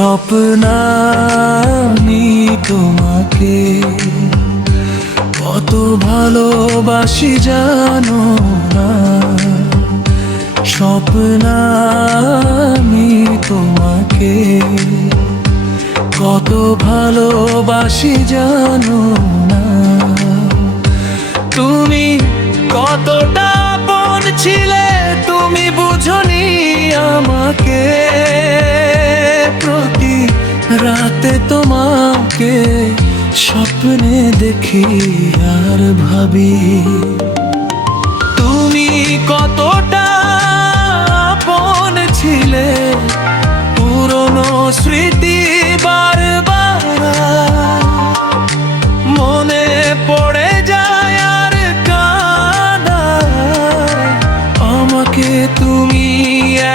স্বপ্নামি তোমাকে কত ভালোবাসি জানো না। স্বপ্নামি তোমাকে কত ভালোবাসি জানো না। তুমি কতটা আপন ছিলে তুমি বুঝনি আমাকে। প্রতি রাতে তোমাকে স্বপ্নে দেখি আর ভাবি তুমি কতটা আপন ছিলে। পুরনো স্মৃতি বারবার মনে পড়ে যায় আর কাঁদায় আমাকে। তুমি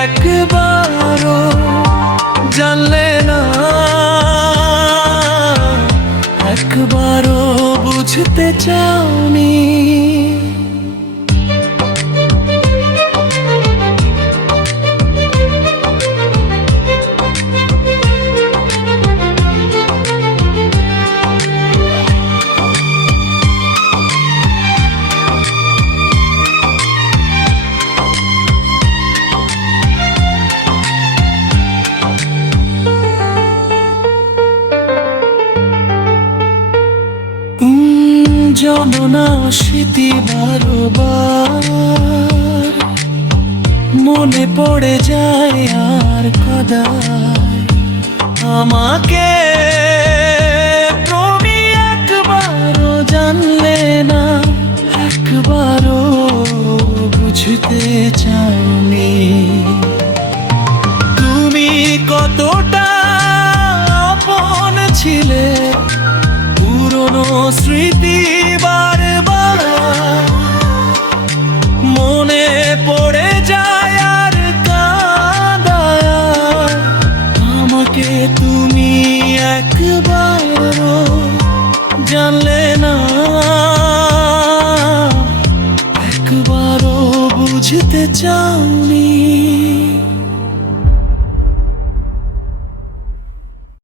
একবারও জানলে না, একবারও বুঝতে চাওনি। যমুনা স্মৃতি বারবার মনে পড়ে যায় আর কাঁদায় আমাকে। তুমি একবারও জানলে না, একবারও বুঝতে চাওনি। তুমি কতটা আপন ছিলে। পুরনো স্মৃতি বারবার মনে পড়ে যায় আর কাঁদায় আমাকে। তুমি একবারও জানলে না, একবারও বুঝতে চাও।